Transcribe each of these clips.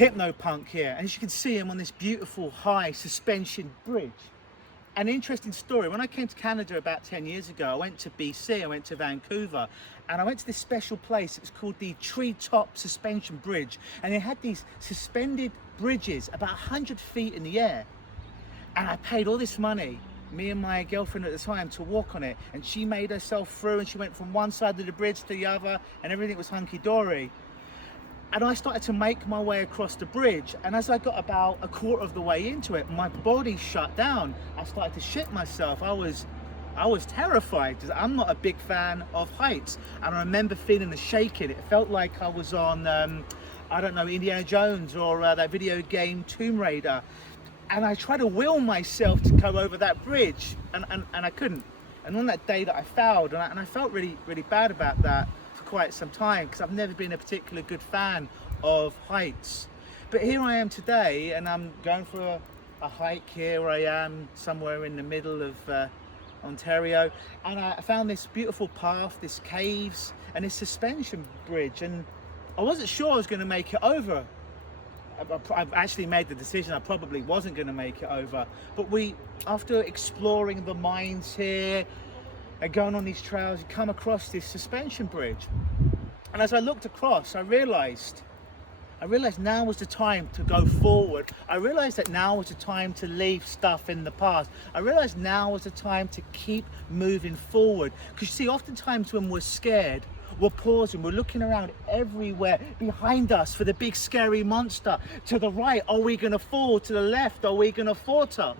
hypno-punk here, and as you can see, I'm on this beautiful high suspension bridge. An interesting story, when I came to Canada about 10 years ago, I went to BC, I went to Vancouver, and I went to this special place. It's called the Treetop Suspension Bridge, and it had these suspended bridges about 100 feet in the air, and I paid all this money, me and my girlfriend at the time, to walk on it, and she made herself through, and she went from one side of the bridge to the other, and everything was hunky-dory. And I started to make my way across the bridge, and as I got about a quarter of the way into it, my body shut down. I started to shit myself. I was terrified because I'm not a big fan of heights, and I remember feeling the shaking. It felt like I was on I don't know, Indiana Jones or that video game Tomb Raider, and I tried to will myself to go over that bridge, and I couldn't. And on that day that I failed, and I felt really bad about that quite some time, because I've never been a particularly good fan of heights. But here I am today, and I'm going for a hike here where I am somewhere in the middle of Ontario, and I found this beautiful path, this caves and this suspension bridge, and I wasn't sure I was going to make it over. I've actually made the decision I probably wasn't going to make it over, but after exploring the mines here and going on these trails, you come across this suspension bridge. And as I looked across, I realized now was the time to go forward. I realized that now was the time to leave stuff in the past. I realized now was the time to keep moving forward. Because you see, oftentimes when we're scared, we're pausing, we're looking around everywhere behind us for the big scary monster. To the right, are we gonna fall? To the left, are we gonna falter?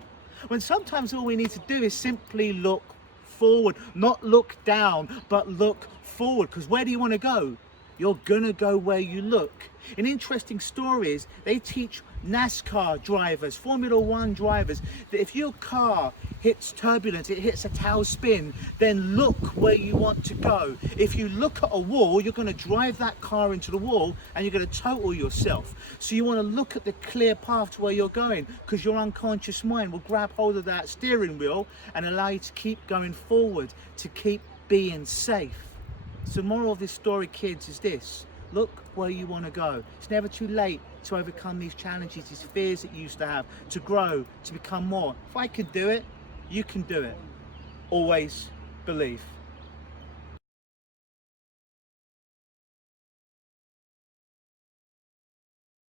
When sometimes all we need to do is simply look forward, not look down, but look forward. Because where do you want to go? You're gonna go where you look. An interesting story is they teach NASCAR drivers, Formula One drivers, that if your car hits turbulence, it hits a tail spin, then look where you want to go. If you look at a wall, you're going to drive that car into the wall and you're going to total yourself. So you want to look at the clear path to where you're going, because your unconscious mind will grab hold of that steering wheel and allow you to keep going forward, to keep being safe. So the moral of this story, kids, is this: look where you want to go. It's never too late to overcome these challenges, these fears that you used to have, to grow, to become more. If I could do it, you can do it. Always believe.